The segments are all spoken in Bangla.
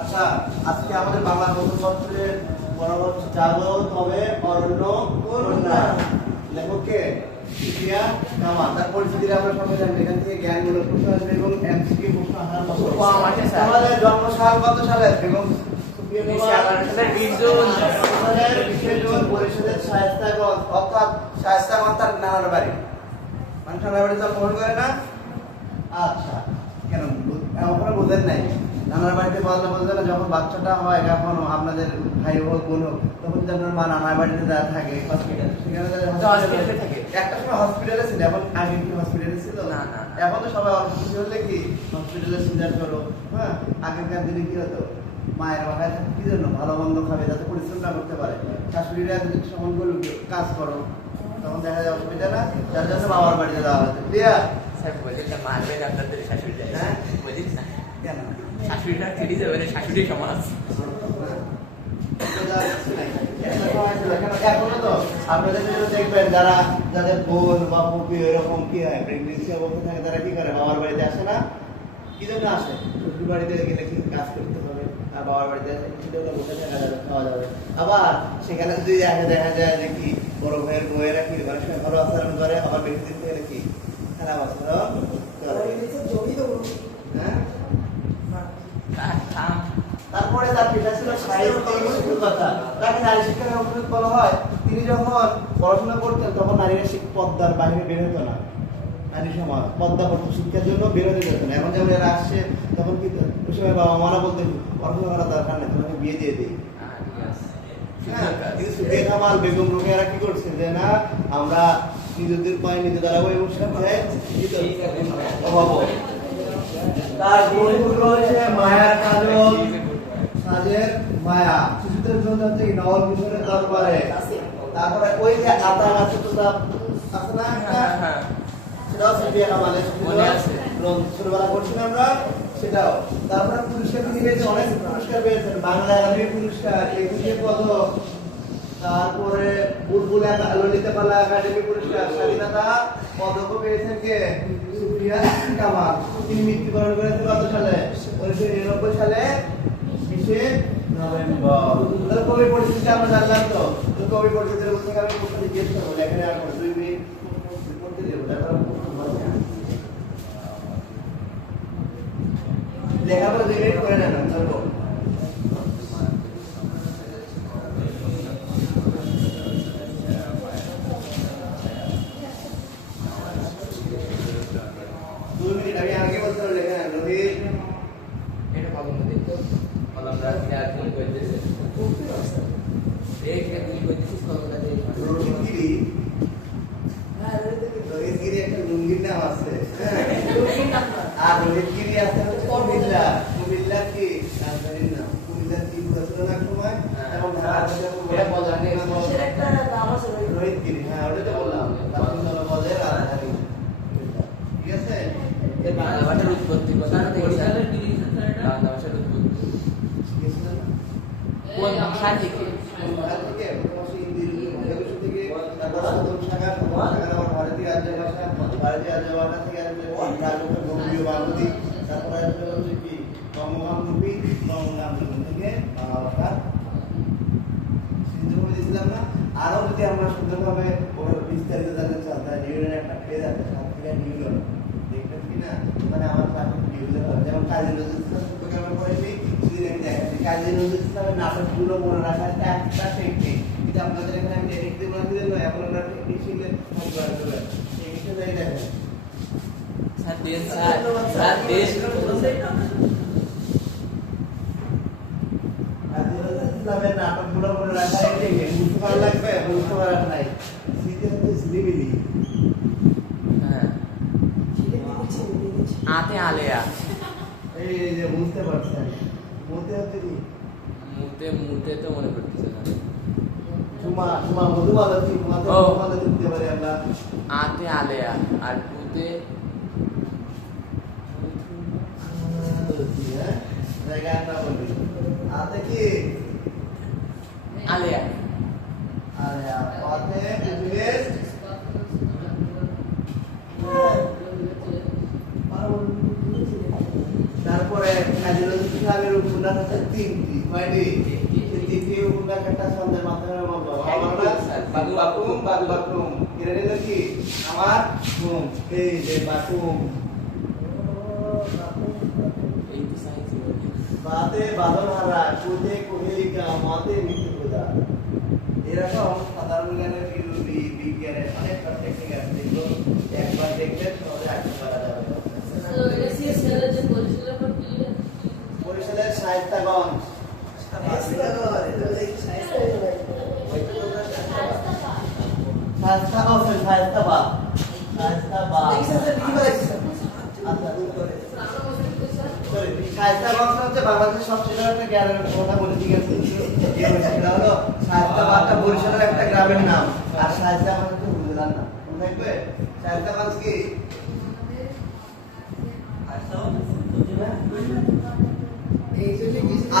আচ্ছা, আজকে আমাদের বাংলা প্রথম পত্রের পরবর্তী যাব তবে অরণ্য কন্যা। লেখককে সুফিয়া কামাল। তার পরিচিতিটা আমরা সবাই জানি। এখান থেকে জ্ঞানমূলক প্রশ্ন আসবে এবং এমসিকিউ প্রশ্ন আসার মতো। আমাদের জন্মসাল কত সালে এবং পরিষদের শায়েস্তাগঞ্জ, অর্থাৎ শায়েস্তাগঞ্জ তার নানার বাড়ি। মানে নানার বাড়ি জন্মগ্রহণ করে না? আচ্ছা, কেন ওখানে বোঝেন নাই? নানার বাড়িতে বলতে না, যখন বাচ্চাটা হয়, যখন আপনাদের ভাই হোক বোন হোক, তখন যে আপনার মা নানার বাড়িতে যা থাকে হসপিটাল, সেখানে থাকে। একটা সময় হসপিটালে ছিল, এখন আগে কি হসপিটালে ছিল? না, এখন তো সবাই অল্প কিছু হলে কি হসপিটালে সিজার করো। হ্যাঁ, আগেকার দিনে কি হতো, মায়ের বাসায় কি জন্য ভালো মন্দ খাবে, যাতে পরিশ্রমটা করতে পারে। শাশুড়িরা যদি সমান করে কাজ করো, তখন দেখা যায় অসুবিধা না, যার জন্য বাবার বাড়িতে যাওয়া হতো। ক্লিয়ার? স্যার বলেন না, মারবেন আপনাদের শাশুড়ি। হ্যাঁ, বলিস না কেন শাশুড়িটা ছেড়ে যাবে, শাশুড়ি সমাজ। এখনো তো আপনাদের দেখবেন যারা, যাদের বোন বা পুপি এরকম কি হয়, প্রেগনেন্সি অবস্থা থাকে, তারা কি করে, বাবার বাড়িতে আসে না? কি জন্য আসে? শ্বশুর বাড়িতে গেলে কি কাজ করতে হবে, আর বাবার বাড়িতে কিছুটা বসে থাকা যাবে, খাওয়া যাবে। আবার সেখানে যদি দেখা যায় যে কি বড় ভাইয়ের বউয়েরা কি অনেক সময় ভালো আচরণ করে, আবার বেশি দিন থেকে কি খারাপ আচরণ করে। হ্যাঁ, তারপরে তার পিতা ছিল শিক্ষকতা, তাকে নারী শিক্ষার অনুরোধ করা হয়। তিনি যখন পড়াশোনা করতেন, তখন নারীরা পদ্মার বাইরে বের হতো না। নারী সমাজ পদ্মা পড়তো, শিক্ষার জন্য বের হতে যেত না। এখন যেমন এরা আসছে, তখন কি ওই সময় বাবা মারা বলতে পড়াশোনা করার দরকার নেই, তোমাকে বিয়ে দিয়ে দিই। সুফিয়া কামাল বেগম রোকেয়ারা কি করছে যে না, আমরা নিজেদের পায়ে নিজে দাঁড়াবো এবং তার বন্ধুগুলো হচ্ছে মায়ার কাজল, সাজের মায়া, শিশুদের জন্য হচ্ছে নওয়াল কিশোরের দরবারে। তারপরে ওই যে আতা আছে তো আছে না, সেটাও সুফিয়া কামালের ছোটবেলা করছিলাম আমরা, সেটাও। তারপরে পুরস্কার তিনি পেয়েছেন, অনেক পুরস্কার পেয়েছেন, বাংলা একাডেমি পুরস্কার, একুশে পদক, তারপরে বুলবুল ললিতকলা একাডেমি পুরস্কার, স্বাধীনতা পদকও পেয়েছেন কে, সুফিয়া কামাল। তিনি মৃত্যুবরণ করেছেন কত সালে? 1999 সালে 20 নভেম্বর। কবি পরিচিতি আমরা জানলাম তো, কবি পরিচিতির মধ্যে আমি প্রশ্ন জিজ্ঞেস করবো, এখানে আর 2 মিনিট করতে দেবো, লেখাপড়া 2 মিনিট করে নেন। চলো, আমি আগে বলতে পারলে রোহিত এটা কলম দেখতো, কলমটা আর কি করতেছে, এক কি করতেছিস কলমটা দিয়ে? রোহিতগিরি, রোহিতগিরি একটা লুঙ্গির নাম আছে, আর রোহিতগিরি আছে কুমিল্লা। কুমিল্লা কি রাজধানীর নাম? কুমিল্লা কি বলেছিল না সময়, এবং রোহিতগিরি। হ্যাঁ, ওটা তো বললাম, জনপদের রাজধানী। ঠিক আছে, বাংলা ভাষার উৎপত্তি কথা বাংলা ভাষার উৎপত্তি কোন ভাষা থেকে? ভারতীয় আর্য ভাষা থেকে বঙ্গীয় বাংলাদেশি, তারপরে হচ্ছে কি বঙ্গবন্ধু থেকে বাংলা ভাষা সিন্ধু দিয়েছিলাম না। আরো যদি আমরা সুন্দরভাবে ওর বিস্তারিত জানতে চান, তাহলে নিউটনের একটা পেজ আছে, সাতক্ষীরা নিউটন, দেখবেন কি না? মানে আমার নিউজে হয়, যেমন কাজী নজরুল ইসলাম সম্পর্কে আমরা পড়েছি, সেদিন আমি দেখাচ্ছি কাজী নজরুল ইসলামের নাটকগুলো মনে রাখার একটা টেকনিক। কিন্তু আপনাদের এখানে আমি টেকনিক দিয়ে বলে দিলেন না, এখন আমরা টেকনিক শিখলে টেকনিকটা যাই দেখেন। স্যার দেন, স্যার দেন। ইসলামের নাটকগুলো মনে রাখার টেকনিক বুঝতে ভালো লাগবে, বুঝতে পারার নাই। সিটি হচ্ছে ঝিলিমিলি। হ্যাঁ, আতে আলেয়া, এই যে বুঝতে পারছেন, মতে হচ্ছে কি মুতে মুতে তো মনে করতেছে না। সুমা মধুমালতী, মধুমালতী দিতে পারি আমরা। আতে আলেয়া আর পুতে জায়গা আমরা বলি আতে কি আলেয়া, আলেয়া, পাতে পৃথিবীর উপন্যাস আছে তিনটি, কয়টি? তিনটি উপন্যাস একটা ছন্দের মাধ্যমে বলবো। বাকুম এর হলো কি আমার ঘুম, এই যে বাকুম বাতে বাদল হারা কোথে কোহেলিকা মতে মৃত্যু খোদা। এরকম সাধারণ জ্ঞানের বিজ্ঞানের অনেকটা টেকনিক আছে, যেগুলো একবার দেখলে সহজে আটকে করা যাবে। বরিশালের শায়েস্তাগঞ্জ, শায়েস্তাগঞ্জ হচ্ছে বাংলাদেশের সবচেয়ে একটা জ্ঞানের কথা বলে, ঠিক আছে? এটা হলো শায়েস্তাবাদটা বরিশালের একটা গ্রামের নাম, আর শায়েস্তাগঞ্জ হচ্ছে উপজেলার নাম। মনে থাকবে শায়েস্তাগঞ্জ কি?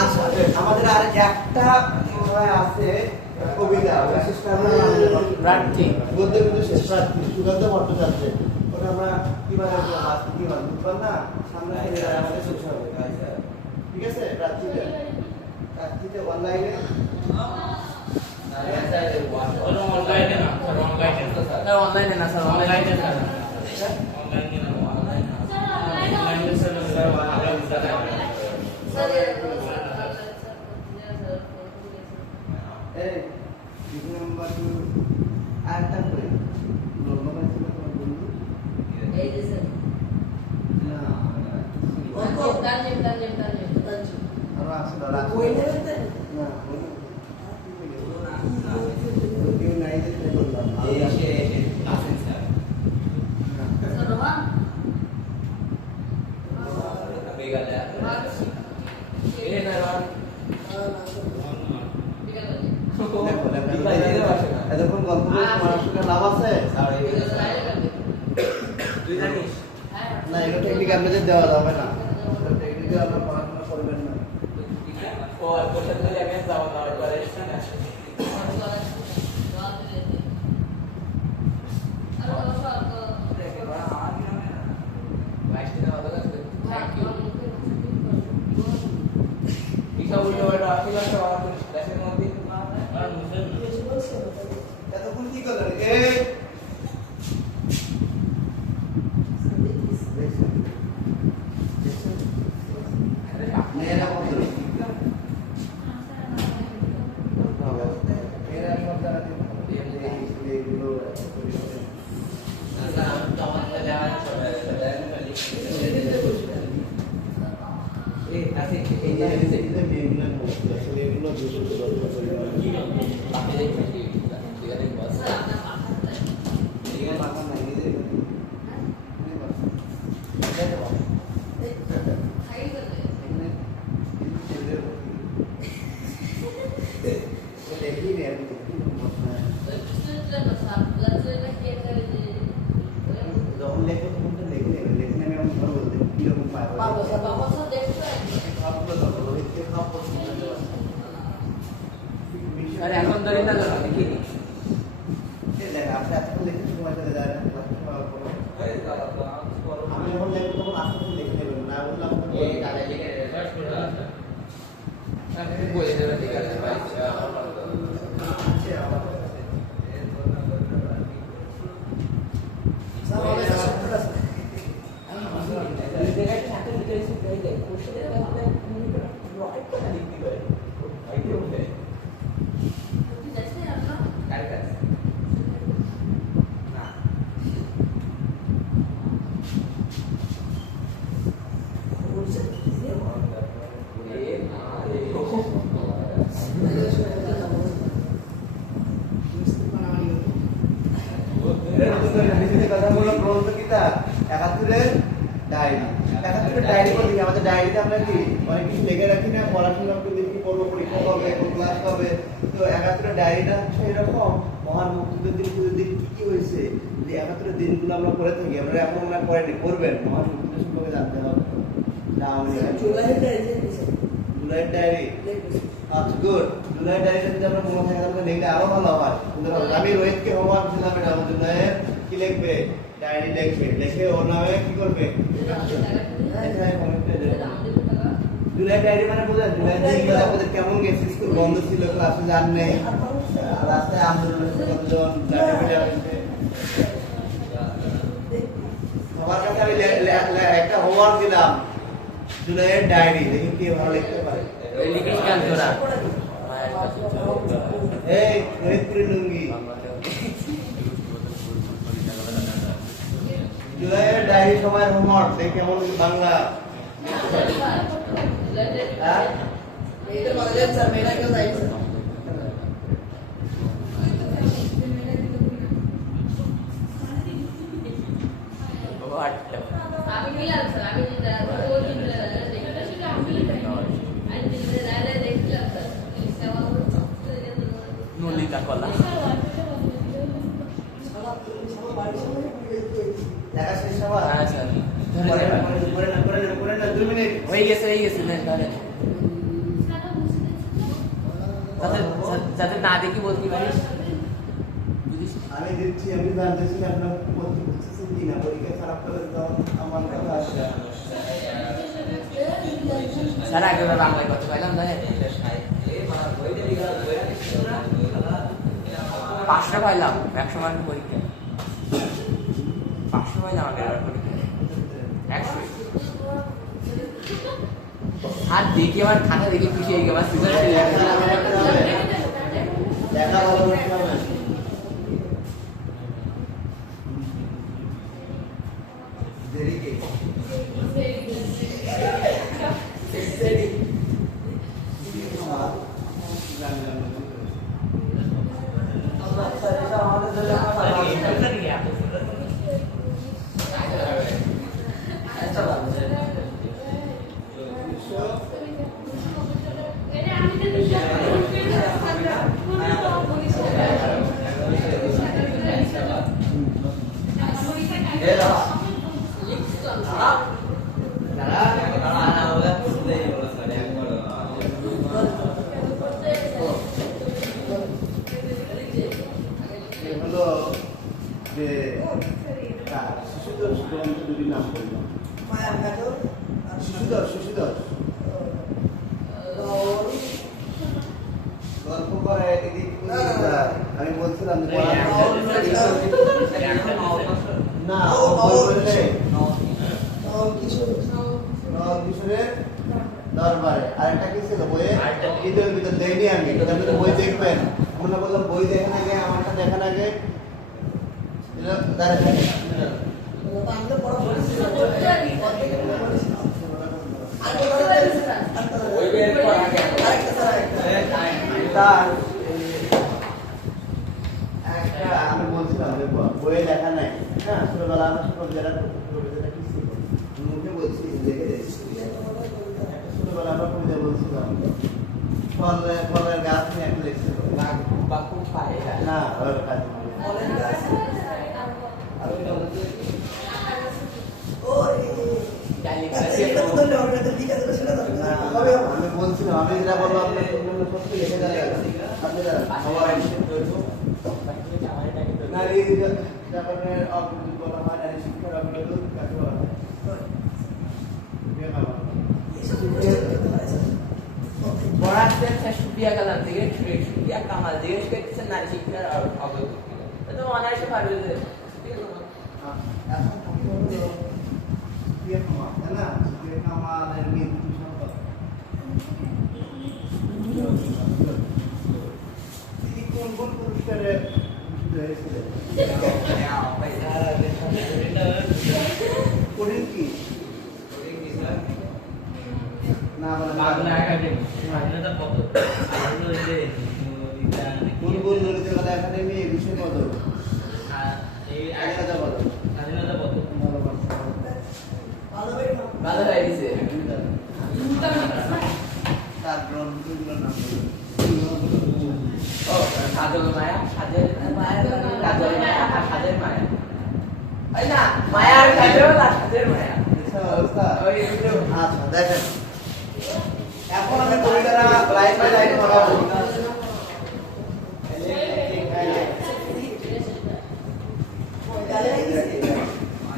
আচ্ছা, আমাদের আর একটা আছে কবিতা, গদ্যবিন্দু শেষ প্রার্থী সুগন্ধ ভট্টাচার্য। ওটা আমরা কিভাবে বুঝলাম না, সামনে আমাদের শেষ হবে, ঠিক আছে? প্রার্থীতে অনলাইনে আরেকটা করে এতক্ষণ গল্প করে তোমার সঙ্গে লাভ আছে না? এটা টেকনিক আপনাদের দেওয়া যাবে না, টেকনিকে আপনার পড়াশোনা করবেন না। এতক্ষণ কি করলেন? যখন লেখো তখন তো লেখে নেবে, লেখে নেবে এমন ধরো বলতে কিরকম পায় এখন ধরে না দেখি আপনি এতক্ষণ লেখে সময় চলে যায় না। আমি যখন লেখবো তখন আস্তে আস্তে লিখে নেবেন, না বললাম বলে দেবে, ঠিক আছে ভাই। আমাদের ডায়েরিতে আমরা কি অনেক কিছু লিখে রাখি না, পড়াশোনা করলে কি করবো, পরীক্ষা কবে, কোন ক্লাস কবে। তো 71 ডায়েরিটা হচ্ছে এরকম মহান মুক্তিযুদ্ধের দিন কি কি হয়েছে, যে 71 দিনগুলো আমরা করে থাকি, আমরা এখন আমরা পড়েনি, করবেন মহান মুক্তিযুদ্ধ সম্পর্কে জানতে হবে। জুলাইয়ের ডায়েরি, আচ্ছা গুড। জুলাইয়ের ডায়েরিটা যদি আমরা মনে থাকে তাহলে লিখলে আরো ভালো হয়। আমি রোহিতকে হোমওয়ার্ক দিলাম, এটা জুলাইয়ের কি লিখবে, ডায়েরি লিখবে, লিখে ওর নামে কি করবে, জুলাই ডায়েরি মানে বোঝেন জুলাই দিনগুলো আপনাদের কেমন গেছে স্কুল বন্ধ ছিল ক্লাসে যান নাই রাস্তায় আন্দোলন হচ্ছে কতজন লাঠি পেটা হয়েছে সবার কাছে আমি একটা হোমওয়ার্ক দিলাম জুলাইয়ের ডায়েরি দেখি কে ভালো লিখতে পারে লিখিস কেন তোরা মায়ের কাছে এই ফরিদপুরি লুঙ্গি জুলাইয়ের ডায়েরি সবার হোমওয়ার্ক দেখি কেমন বাংলা হ্যাঁ এটা বলেন স্যার মেয়েরা কেউ যাইছে আমি নিলাম স্যার আমি ও নিতে দেখতে শুধু আমি দেখলাম স্যার নলিতা কলা দেখা শেষ সবার হ্যাঁ স্যার করে না 2 মিনিট হয়ে গেছে নেন তাহলে যাতে না দেখি বলতে পারিস বুঝিস আমি দিচ্ছি আমি জানতেছি না আপনার বলতে বুঝতেছেন কিনা পরীক্ষা খারাপ করে তো আমার কথা আসে স্যার আগেবার বাংলায় কত পাইলাম জানেন 500 পাইলাম 100 মার্কের পরীক্ষা 500 পাইলাম আগেবার পরীক্ষা 100 আর দেখি আমার খাতা দেখে খুশি হয়ে গেল আমার সিজার দেখা ভালো করতে হবে দেরি কে হলো যে শিশুদের গ্রন্থ দুটি নাম বললাম মায়ার কাজল আর শিশুদের গল্প করে এদিক ওদিক যায়। আমি বলছিলাম যে না ও বলছে কিশোর কিশোরের দরবারে আরেকটা কি ছিল বইয়ে ঈদের ভিতর দেয়নি আমি তাহলে তো বই দেখবেন আমরা বললাম বই দেখেন আগে আমারটা দেখেন আগে এটা দাঁড়িয়ে থাকে আমি তো পড়া পড়েছি তার একটা আমি বলছিলাম যে বইয়ে লেখা নাই হ্যাঁ ছোটবেলা আমরা যেটা কবিতাটা কি ছিল মুখে বলছি দেখে দেখছি ছোটবেলা আমরা কবিতা বলছিলাম ফলের গাছ নিয়ে একটা লিখছিল বাকু পায় না ওর কাজ আমি বলছিলাম আমি যেটা বলবো আপনি সত্যি লিখে দেন আপনি সবাই নারী জাগরণের অগ্রদূত বলা হয় নারী শিক্ষার অগ্রদূত কাকে বলা হয় বরাদ্দের সুপ্রিয়া কালাম থেকে সুপ্রিয়া কামাল জিজ্ঞেস করতেছেন নারী শিক্ষার অগ্রগতি তো অনায়াসে পারবে যে আমাদের মৃত্যু সম্পদ তিনি কোন কোন পুরস্কারে হয়েছিলেন কঠিন কি না বাংলা একাডেমি বুলবুল ললিতকলা একাডেমি এই বিষয় পদক স্বাধীনতা পদক ভালো হয়ে গেছে তার গ্রন্থগুলোর নাম ও সাধক মায়া সাধের কাজল মায়া আর সাধের মায়া তাই না মায়ার কাজল আর সাধের মায়া ওই আচ্ছা দেখেন এখন আমি কবিতাটা লাইন বাই লাইন পড়াবো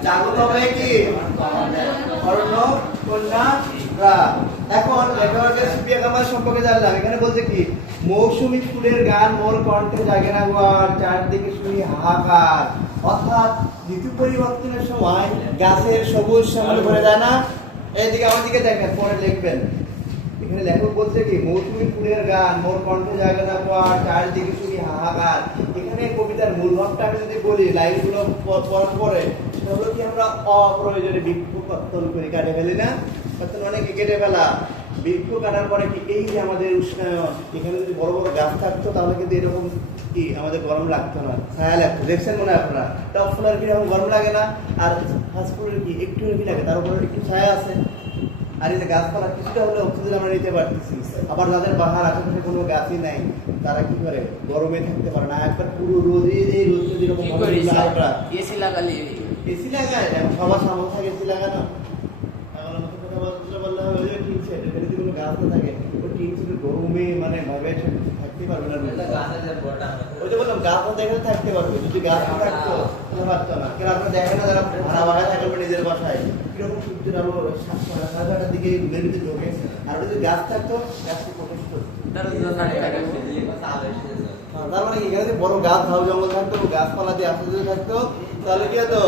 জাগত হবে কি অরণ্য কন্যা রা এখন লেখাকে সুপিয়া কামাল সম্পর্কে জানলাম। এখানে বলছে কি মৌসুমী ফুলের গান মোর কণ্ঠে জাগে না গোয়ার, চারদিকে শুনি হাহাকার। অর্থাৎ ঋতু পরিবর্তনের সময় গাছের সবুজ শ্যামল ভরে যায় না। এইদিকে আমার দিকে দেখেন, পরে লিখবেন। এখানে লেখক বলছে কি মৌসুমী ফুলের গান মোর কণ্ঠে জাগে না গোয়ার, চারদিকে শুনি হাহাকার। এখানে কবিতার মূল ভাবটা আমি যদি বলি লাইনগুলো পড়ার পরে, সেটা হলো কি আমরা অপ্রয়োজনে বৃক্ষ কর্তন করি, কাটে ফেলি না? কর্তন মানে কি কেটে ফেলা। বৃক্ষ কাটার পরে কি এই যে আমাদের উষ্ণায়ন, এখানে যদি বড় বড় গাছ থাকতো তাহলে কিন্তু এরকম কি আমাদের গরম লাগতো না, ছায়া লাগতো। দেখছেন মনে হয় আপনারা টপ ফুলের কি এরকম গরম লাগে না, আর ফার্স্ট ফুলের কি একটু কি লাগে, তার উপরে একটু ছায়া আছে। আর এই যে গাছপালা কিছুটা হলে অক্সিজেন আমরা নিতে পারতেছি। আবার যাদের বাহার আশেপাশে কোনো গাছই নাই তারা কি করে গরমে থাকতে পারে না, একবার পুরো রোদে রোদে যেরকম এসি লাগালে এসি লাগায়। এখন সবার সামনে থাকে এসি লাগানো। এখন আমাকে কথা বলতে বললে হবে যে টিন সেট, এখানে যদি কোনো গাছ না থাকে ওই টিন সেট গরমে মানে ভাবে থাকতে পারবে না। ওই যে বললাম গাছ না দেখলে থাকতে পারবে, যদি গাছ না থাকতো তাহলে পারতো না। কেন আপনারা দেখেন না যারা ভাড়া বাগায় থাকবে নিজের বাসায় কিরকম সূর্যের আলো 7:30টার দিকে মেরুতে ঢোকে, আর যদি গাছ থাকতো গাছটি প্রকাশ করতো। তার মানে কি এখানে যদি বড় গাছ ঝাউ জঙ্গল থাকতো, গাছপালা দিয়ে আশ্রয় থাকতো, তাহলে কি হতো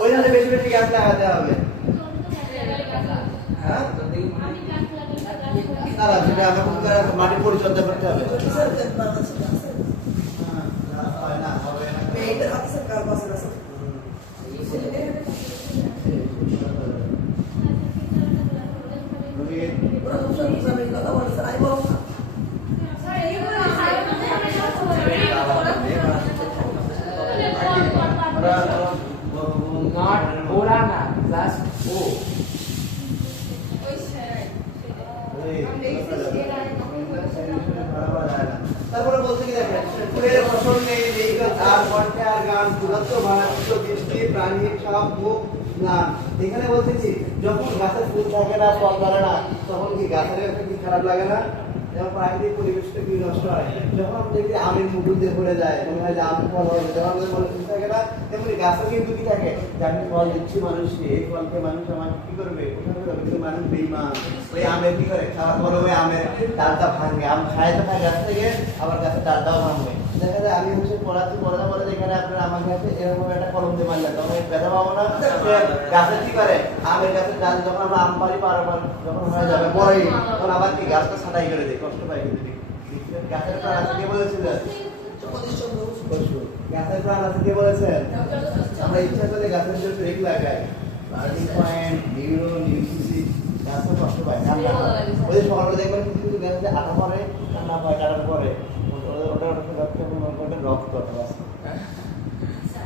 ওইখানে বেশি বেশি গাছ লাগাতে হবে। হ্যাঁ তারা সেটা আমাকে মাটি পরিচর্যা করতে হবে। স্যার বাংলাদেশে আছে গাছ হয় না, হবে না। মেয়েদের হাতে স্যার কার পাশে আছে ওরা মুসলিম মুসলিম কথা বলে স্যার আই বলো না নট ওরা না জাস্ট ও। তারপরে বলতে কি দেখেন ফুলের ফসল নেই, নেই আর কণ্ঠে আর গান, ক্ষুধার্ত ভারাক্ত বৃষ্টি প্রাণী সব মুখ স্নান। এখানে বলতেছি যখন গাছের ফুল থাকে না, ফল ধরে না, তখন কি গাছের কি খারাপ লাগে না? যেমন প্রাকৃতিক পরিবেশটা কি নষ্ট হয়, যখন দেখি আমের মুকুল দিয়ে ভরে যায়, মনে হয় যে আম ফল হবে, যখন আমাদের মনে ঠিক থাকে না, তেমনি গাছও কিন্তু কি থাকে যে আমি ফল দিচ্ছি মানুষকে, এই ফলকে মানুষ আমাকে কি করবে, কোথাও করবে, কিন্তু মানুষ বেইমান। ওই আমের কি করে খাওয়ার পরে ওই আমের ডালটা ভাঙবে, আম খায় তো খায় গাছ থেকে, আবার গাছের ডালটাও ভাঙবে। দেখা যায় আমি হচ্ছে পড়াচ্ছি, পড়াতে পড়াতে এখানে আপনার আমার কাছে এরকম একটা কলম দিয়ে মারলেন, তখন ব্যথা পাবো না? গাছের কি করে আমের গাছের ডাল যখন আমরা আম পারি পারবার যখন হয়ে যাবে পরে, তখন আবার কি গাছটা ছাঁটাই করে দিই, কষ্ট পাই। কিন্তু গাছের প্রাণ আছে কে বলেছিলেন? গাছের প্রাণ আছে কে বলেছেন? আমরা ইচ্ছা করলে গাছের জন্য ব্রেক লাগাই, বার্নিং পয়েন্ট, নিউরো, নিউক্লিসি, গাছটা কষ্ট পায় না। ওই যে সকালে দেখবেন কিছু কিছু গাছে আঠা পরে, ঠান্ডা পায়, কাটার পরে ওটা রক্ত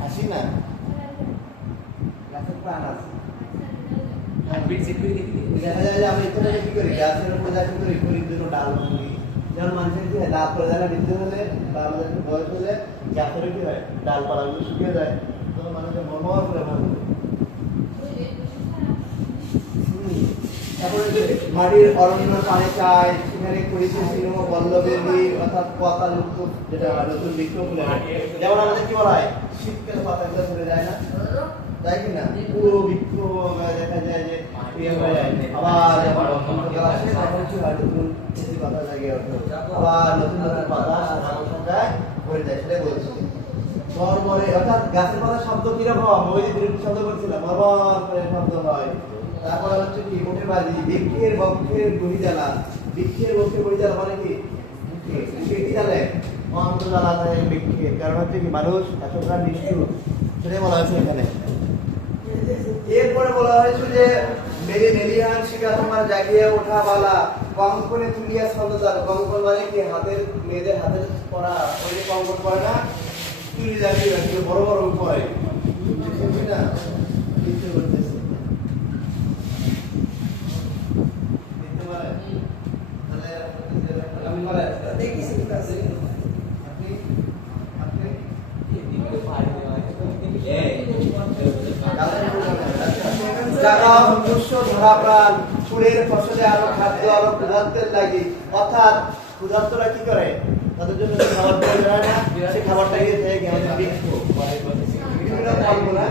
আসি না, গাছের প্রাণ আছে। দেখা যায় যে আমরা ইচ্ছা করলে কি করি, গাছের উপরে যা কি করি, খড়ির জন্য ডাল ভাঙি। যেমন মানুষের কি হয়, দাঁত পড়ে যায় না, বৃদ্ধি হলে বা আমাদের একটু বয়স হলে গাছের কি হয়, ডালপালাগুলো শুকিয়ে যায়, তখন মানুষের মরমর করে ভাঙবে। তারপরে যে মাটির অরণ্য পানি চায়, সেখানে করেছে সিনেমা পল্লবের অর্থাৎ পাতাযুক্ত যেটা নতুন বৃক্ষ ফুলে, যেমন আমাদের কি বলা হয় শীতকালে পাতাগুলো ধরে যায় না, তাই কি না? পুরো বৃক্ষ দেখা যায় যে ইয়ে হয়ে যায়, আবার যখন বসন্তকাল আসে তখন কি হয়, নতুন পাতা জাগে ওঠে, আবার নতুন নতুন পাতা সংখ্যায় ভরে যায়। সেটাই বলছি মরমরে, অর্থাৎ গাছের পাতা শব্দ কিরকম, ওই যে বিরক্তি শব্দ করছিলাম, মরমর করে শব্দ হয়। তারপরে হচ্ছে কি মোটে বাজি, বৃক্ষের বক্ষের বহি জ্বালা, বৃক্ষের বক্ষের বহি জ্বালা মানে কি কি জ্বালে, অন্ত জ্বালা থাকে বৃক্ষের, কারণ হচ্ছে কি মানুষ এতটা নিষ্ঠুর, সেটাই বলা হয়েছে এখানে। এরপরে বলা হয়েছে যে মেরে নেলিহান শিখা তোমার জাগিয়ে ওঠা বালা, কঙ্কনে তুলিয়া ছন্দদার। কঙ্কন মানে কি হাতের, মেয়েদের হাতের পরা, ওই যে কঙ্কন পরে না, তুলি জাগিয়ে রাখি বড় বড় পরে না, কিছু করতেছে দেখিছি কাছে ফুলের ফসলে আরো খাদ্য, আরো ক্ষুধার্তের লাগি, অর্থাৎ ক্ষুধার্তরা কি করে, তাদের জন্য খাবার প্রয়োজন হয় না, সে খাবারটা গিয়ে থেকে আমাদের বৃক্ষ বিভিন্ন ফলগুলা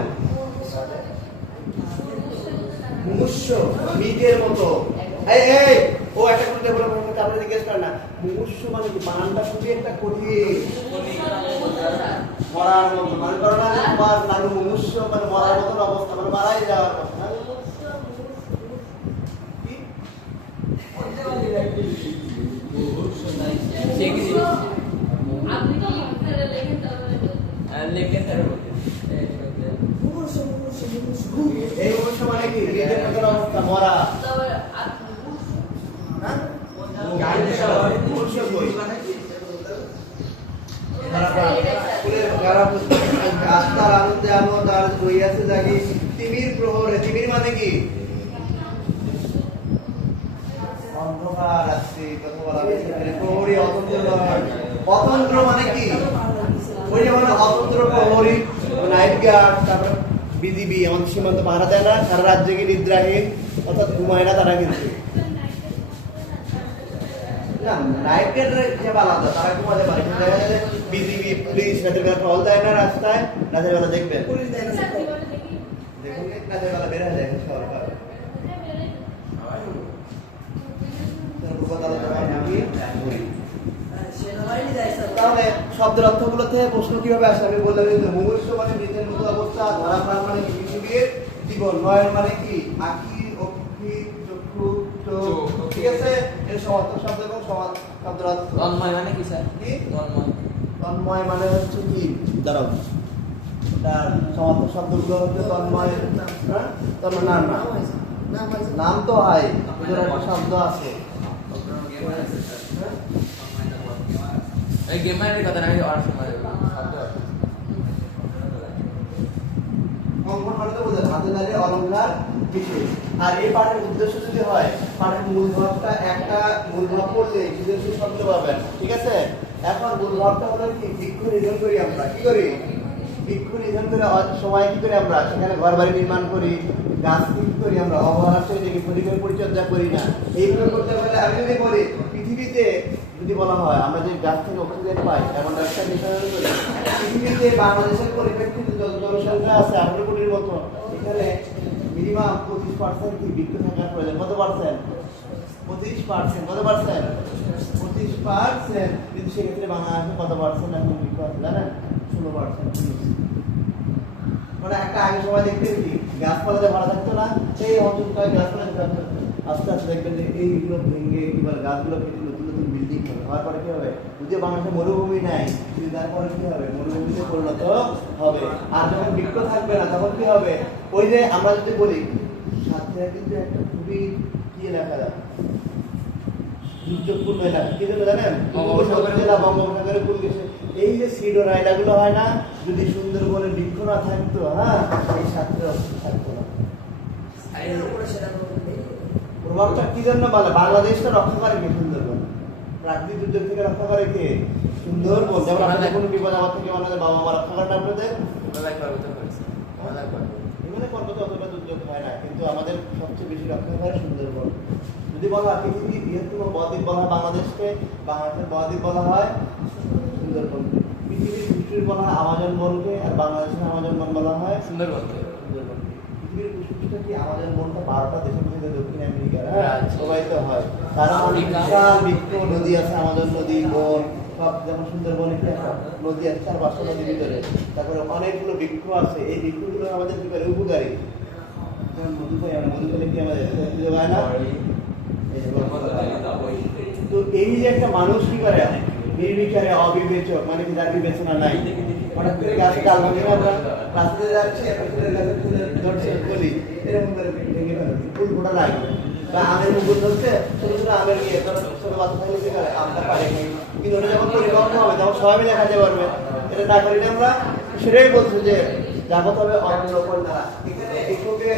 মুমূর্ষ মিটের মতো। এই এই ও একটা করে দেবো আপনি জিজ্ঞেস করেন না মুমূর্ষু মানে কি বানানটা খুবই একটা কঠিন মরার মতো মানে করো না তোমার নানু মুমূর্ষু মানে মরার মতন অবস্থা মানে মারাই যাওয়ার কথা কি? আপনি কি লিখতে লেখেন তাহলে লেখেন তার মধ্যে মুমূর্ষু, মুমূর্ষু, মুমূর্ষু। এই মুমূর্ষু মানে কি মিটের মতন অবস্থা মরা তবে আপনি হ্যাঁ মুমূর্ষু কই আস্তার আনন্দে আমোদ আর রইয়াছে জাগি তিমির প্রহরে তিমির মানে কি অন্ধকার রাত্রি কথা বলা হয়েছে প্রহরী অতন্ত্র নয় অতন্ত্র মানে কি ওই যেমন অতন্ত্র প্রহরী নাইট গার্ড তারপর বিজিবি আমাদের সীমান্ত পাহারা দেয় না সারা রাত জেগে নিদ্রাহীন অর্থাৎ ঘুমায় না তারা কিন্তু না নাইট গার্ডের হিসেবে আলাদা তারা ঘুমাতে পারে কিন্তু দেখা যায় বিজিবি পুলিশ রাতের বেলা টহল দেয় না রাস্তায় রাতের বেলা দেখবেন পুলিশ দেয় না স্যার। দেখুন রাতের বেলা বের হয়ে যায় সরকার সেনাবাহিনী দেয় স্যার। তাহলে শব্দের অর্থগুলো থেকে প্রশ্ন কিভাবে আসে আমি বললাম যে মুমূর্ষু মানে মৃতের মতো অবস্থা ধরা প্রাণ মানে কি পৃথিবীর জীবন নয়ন মানে কি আখি অক্ষি চক্ষু চোখ ঠিক আছে এর সমার্থক শব্দ এবং শব্দের অর্থ তন্ময় মানে কি স্যার কি? তন্ময় তন্ময় মানে হচ্ছে কি দাঁড়াও তার সমার্থক শব্দগুলো হচ্ছে তন্ময় হ্যাঁ তন্ময় না না নাম হয়েছে, নাম হয়েছে। নাম তো হয় এদের একটা শব্দ আছে এই গেমারের কথা আমি অনেক সময় শব্দ অঙ্কন মানে তো বোঝায় হাতে দাঁড়িয়ে অলংকার বিশেষ আর এই পাঠের উদ্দেশ্য যদি হয় পাঠের মূল ভাবটা একটা মূল ভাব পড়লে বিদেশি শব্দ পাবেন ঠিক আছে এখন মূল ভাবটা হলো কি বৃক্ষ নিধন করি আমরা কি করি বৃক্ষ নিধন করে সময় কি করি আমরা সেখানে ঘর বাড়ি নির্মাণ করি গাছ কি করি আমরা অবহেলার সহিত দেখি পরিবেশ পরিচর্যা করি না এইগুলো করতে পারলে আমি যদি বলি পৃথিবীতে যদি বলা হয় আমরা যে গাছ থেকে অক্সিজেন পাই এমন একটা বিষয় হলো পৃথিবীতে বাংলাদেশের পরিপ্রেক্ষিতে যত জনসংখ্যা আছে 18 কোটির মতো এখানে মিনিমাম 25% কি বৃক্ষ থাকার প্রয়োজন কত পার্সেন্ট 25% কত পার্সেন্ট 25% কিন্তু সেক্ষেত্রে বাংলাদেশে কত পার্সেন্ট এখন বৃক্ষ আছে জানেন 16% মানে একটা আগে সময় দেখতে কি গাছপালাতে ভালো থাকতো না সেই অঞ্চলটায় গাছপালা থাকতো আস্তে আস্তে দেখবেন যে এইগুলো ভেঙে এবার গাছগুলো কেটে নতুন নতুন বিল্ডিং হবে হওয়ার পরে কি হবে যদি বাংলাদেশে মরুভূমি নাই কিন্তু তারপরে কি হবে মরুভূমিতে পরিণত হবে আর যখন বৃক্ষ থাকবে না তখন কি হবে ওই যে আমরা যদি বলি সাতক্ষীরা কিন্তু একটা খুবই কি এলাকা দুর্যোগপূর্ণ এলাকা কি জন্য জানেন বঙ্গোপসাগর জেলা বঙ্গোপসাগরের কুল গেছে এই যে সিডো রায়ডাগুলো হয় না যদি সুন্দরবনে বৃক্ষ না থাকতো হ্যাঁ এই সাতক্ষীরা থাকতো না এর উপরে সেটা করবে। প্রভাবটা কি জন্য বলে বাংলাদেশটা রক্ষা করে কে সুন্দরবন প্রাকৃতিক দুর্যোগ থেকে রক্ষা করে কে সুন্দরবন যেমন আমাদের কোনো বিপদ আমার থেকে আমাদের বাবা মা রক্ষা করেন আপনাদের মেলায় পর্বত করেছে মেলায় পর্বত এখানে পর্বতে অতটা দুর্যোগ হয় না কিন্তু আমাদের সবচেয়ে বেশি রক্ষা করে সুন্দরবন যদি বলা হয় পৃথিবীর বৃহত্তম বদ্বীপ বলা হয় বাংলাদেশকে বাংলাদেশের বদ্বীপ বলা হয় সুন্দরবন পৃথিবীর ফুসফুস বলা হয় আমাজন বনকে আর বাংলাদেশের আমাজন বন বলা হয় সুন্দরবন সুন্দরবন পৃথিবীর ফুসফুসটা কি আমাজন বনটা 12টা দেশের মধ্যে দক্ষিণ আমেরিকার হ্যাঁ প্রবাহিত হয় তার মানে বিশাল বৃক্ষ নদী আছে আমাজন নদী বন সব যেমন সুন্দরবনে কি একটা নদী আছে 4-5টা নদীর ভিতরে তারপরে অনেকগুলো বৃক্ষ আছে এই বৃক্ষগুলো আমাদের কি করে উপকারী যেমন মধু পাই আমরা মধু পেলে কি আমাদের শক্তি যোগায় না এই যে তো এই যে একটা মানুষ কি করে নির্বিচারে অবিবেচক মানে কি যার বিবেচনা নাই হঠাৎ করে গাছে ডাল ভাঙে না আমরা রাস্তায় যাচ্ছে পেছনের গাছে ফুলে ধরছে কলি এরকম করে ভেঙে ফেলে ফুল ফোটা নাই বা আমের মুকুল ধরছে ছোট ছোট আমের গিয়ে ছোট বাচ্চা থাকলে কি করে আমটা পারে কিন্তু ওটা যখন পরিবহন হবে তখন সবাই মিলে খাতে পারবে এটা না করি না আমরা সেটাই বলছি যে যাবত হবে অন্য রকম দ্বারা এখানে এক্ষকে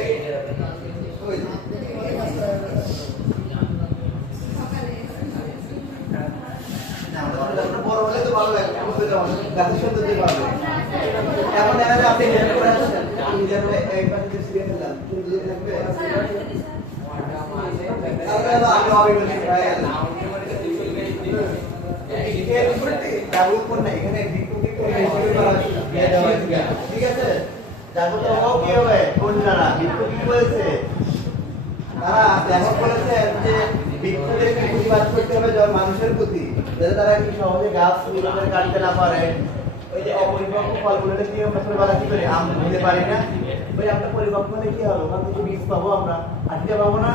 বড় হলে তো ভালো লাগে গাছের সৌন্দর্য পাবে এখন দেখা যায় আপনি হেল্প করে আসছেন নিজের এক পাশে যে সিরিয়াল দিলাম সুন্দর থাকবে তাহলে আমি অবিবেচক হয়ে গেলাম এখানে ঠিক আছে জাগ্রত হও কি হবে কোন জানা বিক্ষু কি বলেছে তারা লেখক বলেছেন যে বৃক্ষদেরকে প্রতিবাদ করতে হবে মানুষের প্রতি, যাতে তারা কি সহজে গাছ নির্মাণের কাটতে না পারে। ওই যে অপরিপক্ক ফলগুলোকে কি আমরা ছোটবেলা কি করি, আম নিতে পারি না, ওই আমরা পরিপক্ক হলে কি হবে, ওখান থেকে বীজ পাবো, আমরা আটিটা পাবো না,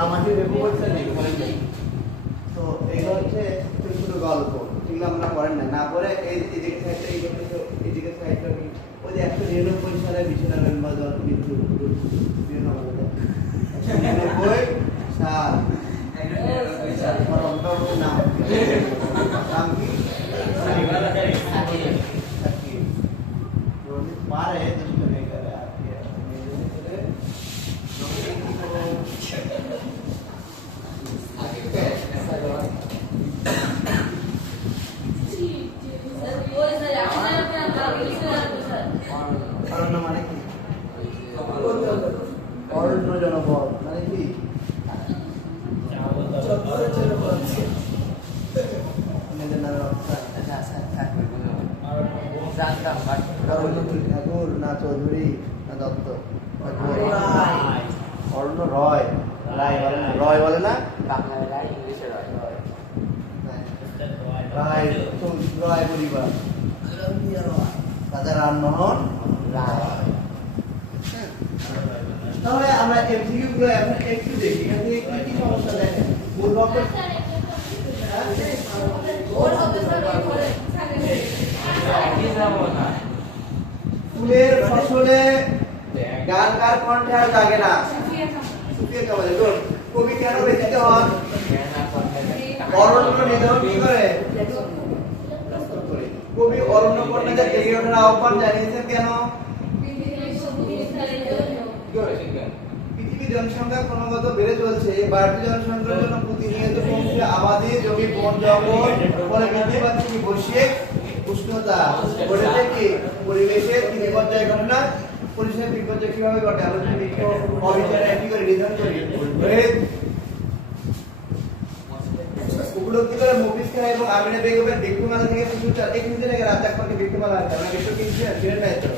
আমাদের রেপু করছে নেই। তো এইগুলো হচ্ছে ছোট ছোট গল্প, যেগুলো আমরা পড়েন না, না পড়ে এই এদিকে সাইডটা এই করতেছে, এদিকে সাইডটা কি ওই যে 199 সালে 20 নভেম্বর যখন মৃত্যু 99 সাল নাম নাম কি পারে দুষ্ট হয়ে গেলে আর কি অরণ্য মানে কি? অরণ্য জনপদ মানে কি? নিজের নামে ঠাকুর না চৌধুরী না দত্ত? অরণ্য রয়, রায় বলে না, রয় বলে না, বাংলায় রায়, ইংলিশে রয়। রায় রায় পরিবার, রাজা রামমোহন রায়। তাহলে আমরা এমসিকিউ গুলো এখন একটু দেখি, এখান থেকে কি কি সমস্যা দেখেন। মূল বাক্য ফুলের ফসলে গান কার কণ্ঠে আর জাগে না? সুফিয়া কামাল। কবি কেন ব্যথিত হন? অরণ্য নিধন কি করে? কবি অরণ্য কন্যাদের জেগে ওঠার আহ্বান জানিয়েছেন কেন? পৃথিবীর জনসংখ্যা ক্রমাগত বেড়ে চলছে, বাড়তি জনসংখ্যার জন্য প্রতিনিয়ত কমছে আবাদি, জমি, বন জঙ্গল, ফলে বৃদ্ধি পাচ্ছে কি বৈশ্বিক উষ্ণতা, ঘটেছে কি পরিবেশের কি বিপর্যয় ঘটনা। পরিবেশের বিপর্যয় কিভাবে ঘটে? আমরা যদি বৃক্ষ অবিচারে কি করে নিধন করি, উপলব্ধি করে মুফিস খান এবং আমিনা বেগমের বৃক্ষমালা থেকে প্রচুর কিনতে নাকি রাজ্জাক পাখি বৃক্ষমালা আছে, আমরা বৃক্ষ কিনছি না, কিনে নেয় তো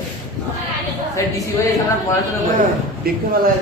স্যার ডিসি হয়ে এখানে পড়াশোনা করে বৃক্ষমালায়